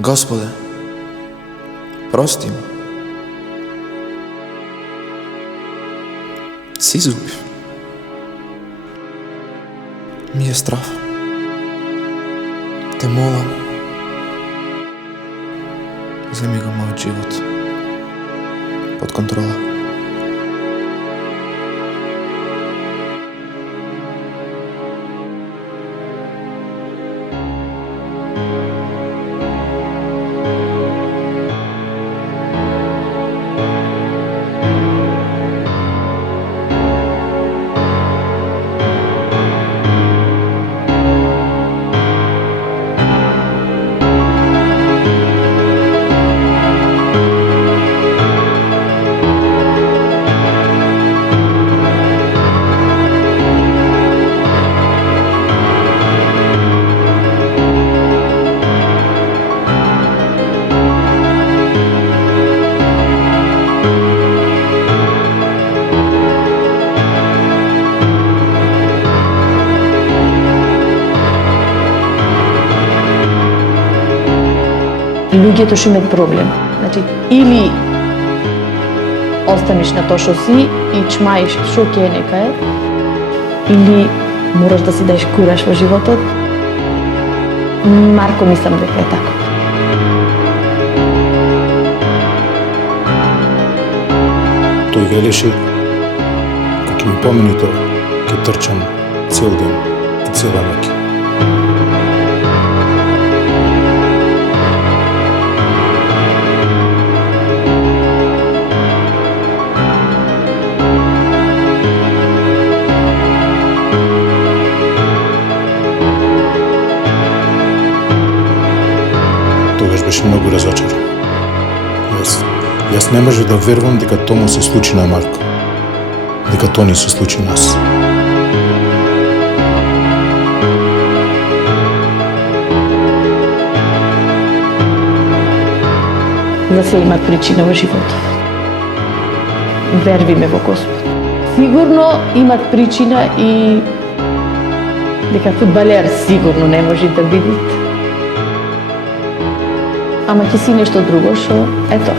Господе, прости ме. Си изгубив. Ми е страв. Те молам, земи го мојот живот под контрола. Луѓето што имаат проблем. Значи, или останеш на тоа што си и чмаиш што ќе е нека е, или мораш да си даеш кураж во животот. Марко мислам дека е така. Тој велеше, кога ќе ми помени тоа, ќе трчам цел ден и цела ноќ. Тогаш беше многу разочаран. Јас не можев да верувам дека тоа му се случи на Марко. Дека тоа ни се случи нас. За се има причина во животот. Вервиме во Господ. Сигурно имат причина и дека фудбалер сигурно не може да бидат. Ама ќе си нешто друго што ето.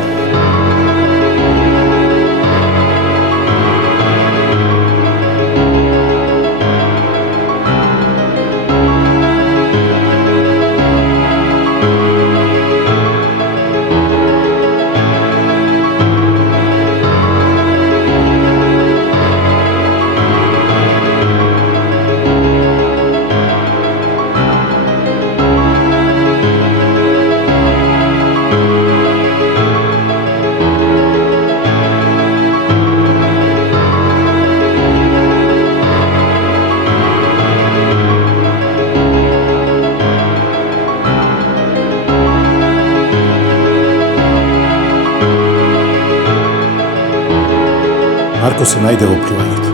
Марко се најде во пливањето.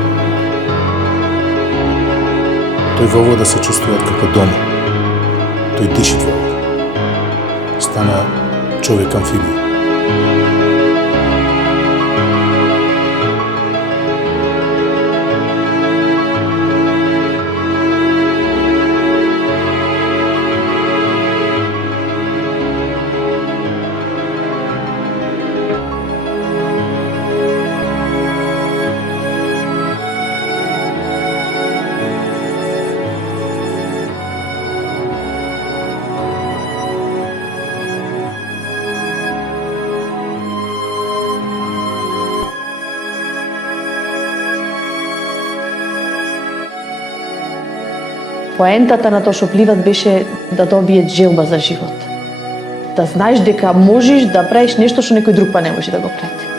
Тој во вода се чувствува како дома. Тој диши во вода. Стана човек амфибија. Поентата на тоа што пливат беше да добиет желба за живот. Да знаеш дека можеш да правиш нешто што некој друг па не може да го прави.